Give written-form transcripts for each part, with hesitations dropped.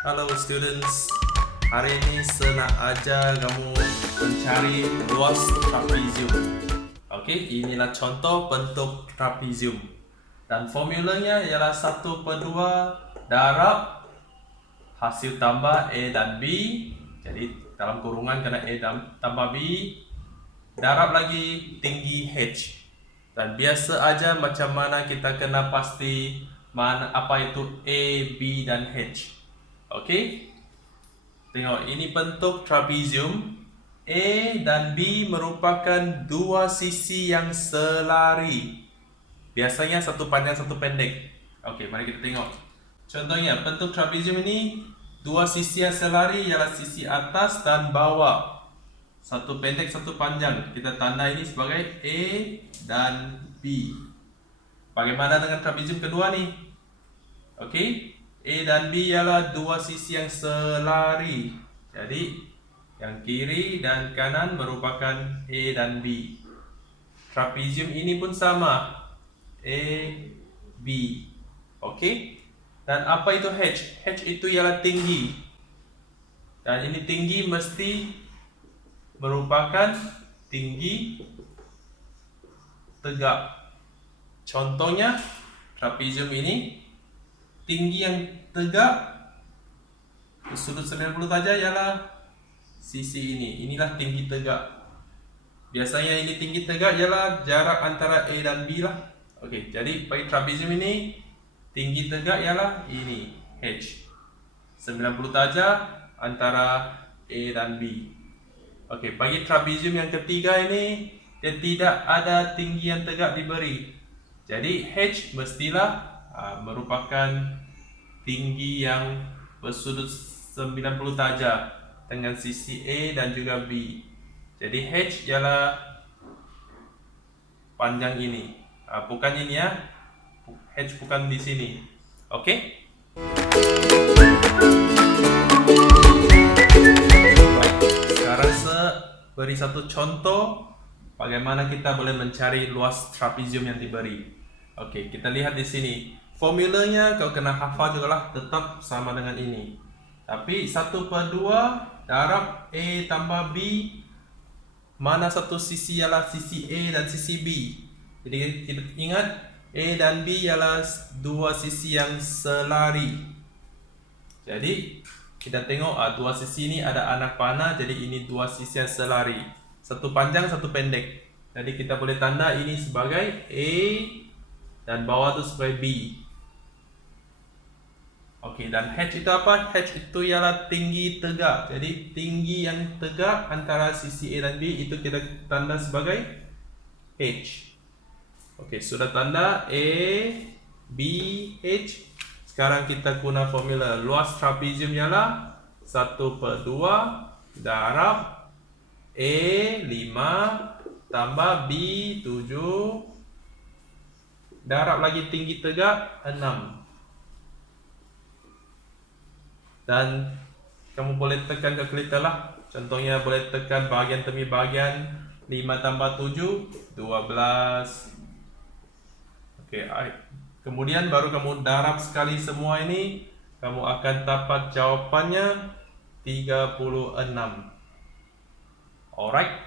Halo students, hari ini saya nak ajar kamu mencari luas trapezium. Okey, inilah contoh bentuk trapezium. Dan formulanya ialah 1/2 darab hasil tambah A dan B. Jadi dalam kurungan kena A dan tambah B, darab lagi tinggi H. Dan biasa aja macam mana kita kena pasti mana apa itu A, B dan H. Okey? Tengok, ini bentuk trapezium. A dan B merupakan dua sisi yang selari. Biasanya satu panjang, satu pendek. Okey, mari kita tengok. Contohnya, bentuk trapezium ini dua sisi yang selari ialah sisi atas dan bawah. Satu pendek, satu panjang. Kita tanda ini sebagai A dan B. Bagaimana dengan trapezium kedua nih? Okey, A dan B ialah dua sisi yang selari. Jadi, yang kiri dan kanan merupakan A dan B. Trapezium ini pun sama. A, B. Okey? Dan apa itu H? H itu ialah tinggi. Dan ini tinggi mesti merupakan tinggi tegak. Contohnya, trapezium ini tinggi yang tegak sudut 90 derajat ialah sisi ini. Inilah tinggi tegak. Biasanya ini tinggi tegak ialah jarak antara A dan B lah. Okey, jadi bagi trapezium ini tinggi tegak ialah ini H. 90 derajat antara A dan B. Okey, bagi trapezium yang ketiga ini dia tidak ada tinggi yang tegak diberi. Jadi H mestilah merupakan tinggi yang bersudut 90 derajat dengan sisi A dan juga B. Jadi H ialah panjang ini. Bukan ini ya. H bukan di sini. Okey? Sekarang saya beri satu contoh bagaimana kita boleh mencari luas trapezium yang diberi. Okey, kita lihat di sini. Formulanya kau kena hafal juga lah, tetap sama dengan ini. Tapi 1/2 darab A tambah B, mana satu sisi ialah sisi A dan sisi B. Jadi kita ingat A dan B ialah dua sisi yang selari. Jadi kita tengok dua sisi ini ada anak panah, jadi ini dua sisi yang selari. Satu panjang, satu pendek. Jadi kita boleh tanda ini sebagai A dan bawah itu sebagai B. Okey, dan H itu apa? H itu ialah tinggi tegak. Jadi tinggi yang tegak antara sisi A dan B itu kita tanda sebagai H. Okey, sudah tanda A, B, H. Sekarang kita guna formula luas trapezium ialah 1/2 darab A 5 tambah B 7 darab lagi tinggi tegak 6. Dan kamu boleh tekan kalkulator lah. Contohnya boleh tekan bahagian demi bahagian. 5 tambah 7 12. Okey, kemudian baru kamu darab sekali semua ini, kamu akan dapat jawapannya 36. Alright.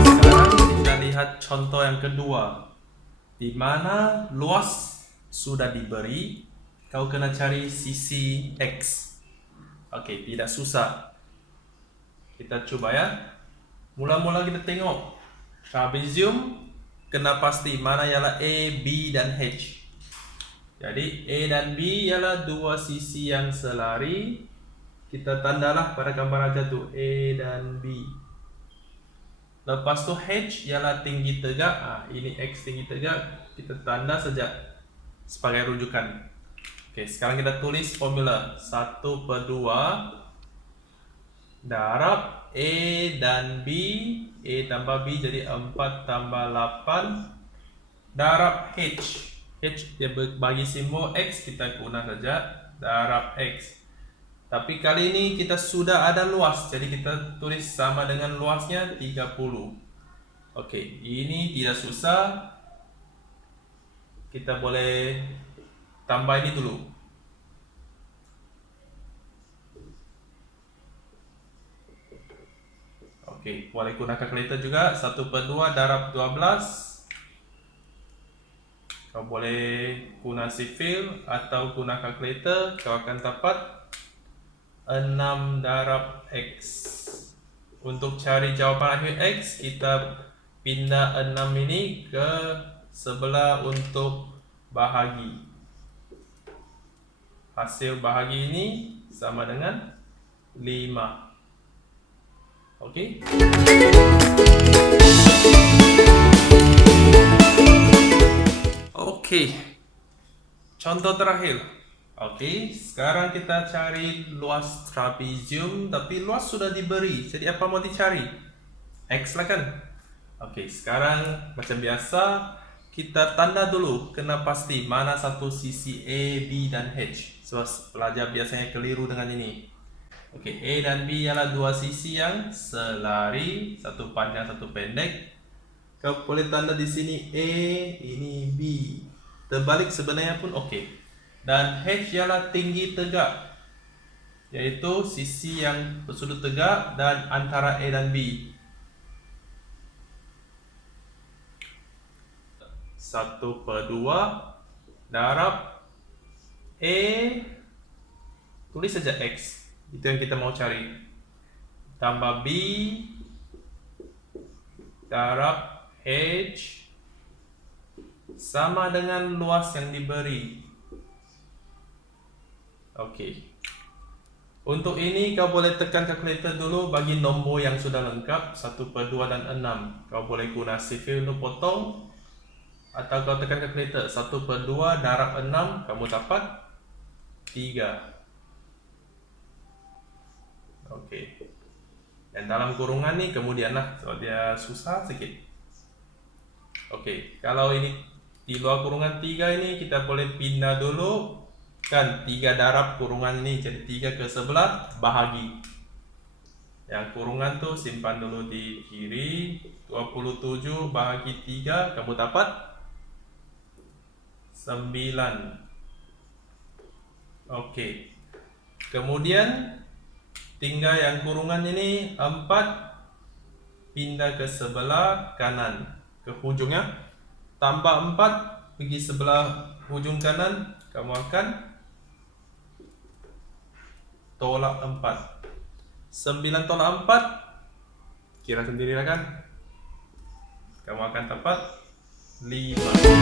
Sekarang kita lihat contoh yang kedua, di mana luas sudah diberi, kau kena cari sisi X. Okey, tidak susah. Kita coba ya. Mula-mula kita tengok trapezium kena pasti mana ialah A, B dan H. Jadi A dan B ialah dua sisi yang selari. Kita tandalah pada gambar aja tu A dan B. Lepas tu H ialah tinggi tegak. Ini X tinggi tegak. Kita tanda saja sebagai rujukan. Okey, sekarang kita tulis formula 1/2 darab A dan B. A tambah B jadi 4 tambah 8 darab H. H dia bagi simbol X, kita guna saja darab X. Tapi kali ini kita sudah ada luas, jadi kita tulis sama dengan luasnya 30. Okey, ini tidak susah. kita boleh tambah ini dulu. Oke, boleh guna kalkulator juga. 1/2 darab 12. Kau boleh guna sifil atau guna kalkulator. Kau akan dapat 6 darab X. Untuk cari jawapan akhir X, kita pindah 6 ini ke sebelah untuk bahagi. Hasil bahagi ini sama dengan 5. Okey. Okey. Contoh terakhir. Okey, sekarang kita cari luas trapezium, tapi luas sudah diberi. Jadi apa mau dicari? X lah kan? Okey, sekarang macam biasa kita tanda dulu, kena pasti mana satu sisi A, B dan H. Sebab pelajar biasanya keliru dengan ini. Okey, A dan B ialah dua sisi yang selari, satu panjang satu pendek. Kau boleh tanda di sini A, ini B. Terbalik sebenarnya pun okey. Dan H ialah tinggi tegak, yaitu sisi yang bersudut tegak dan antara A dan B. 1/2 darab A, tulis saja X, itu yang kita mau cari, tambah B darab H sama dengan luas yang diberi. Okey. Untuk ini kau boleh tekan kalkulator dulu bagi nombor yang sudah lengkap 1/2 dan 6. Kau boleh guna sifil untuk potong atau kau tekan kalkulator 1/2 darab 6, kamu dapat 3. Okey. Dan dalam kurungan ni kemudianlah, sebab dia susah sikit. Okey, kalau ini di luar kurungan 3 ini kita boleh pindah dulu kan, 3 darab kurungan ini jadi 3 ke sebelah bahagi. Yang kurungan tu simpan dulu di kiri. 27 bahagi 3, kamu dapat 9. Okey. Kemudian tinggal yang kurungan ini 4, pindah ke sebelah kanan, ke hujungnya. Tambah 4 pergi sebelah hujung kanan, kamu akan tolak 4. 9 tolak 4, kira sendirilah kan, kamu akan dapat 5.